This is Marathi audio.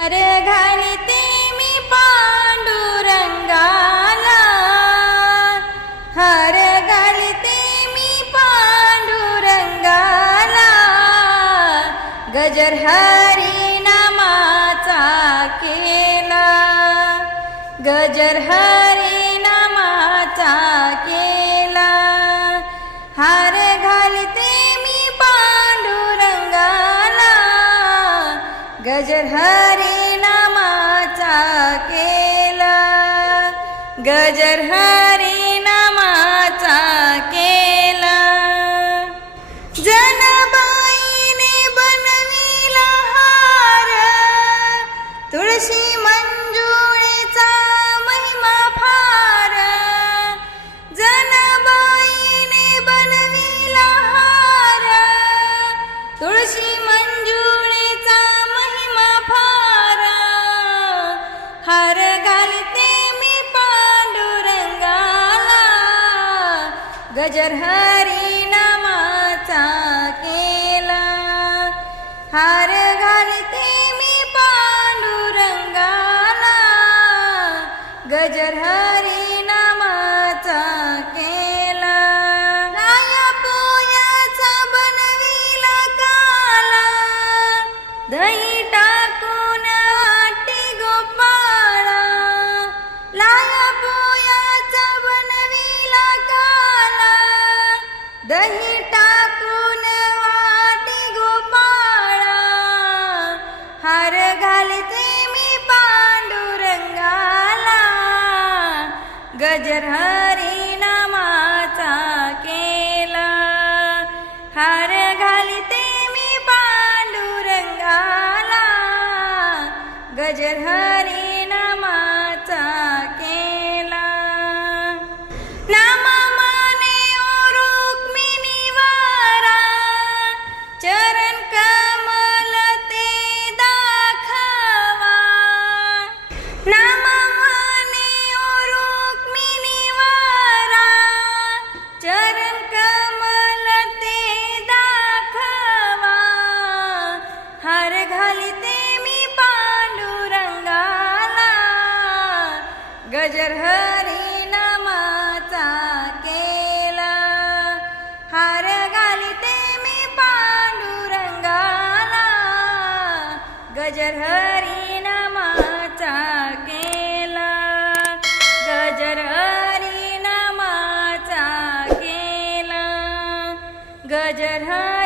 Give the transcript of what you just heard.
हार घालते मी पांडुरंगाला. हार घालते मी पांडुरंगाला. गजर हरी नामाचा केला. गजर हरी नामाचा केला. हार गजर हरी नामाचा केला. गजर हरी हार घालते मी पांडुरंगाला. गजर हरी नामाचा केला. हार घालते मी पांडुरंगाला. गजर हरी गजर हरी नामाचा केला. हार घालते मी पांडुरंगाला. गजर हरी गजरहरी नामाचा केला. हार घालिते मी पांडुरंगाला. गजरहरी नामाचा केला. गजरहरी नामाचा केला. गजर गजरहरी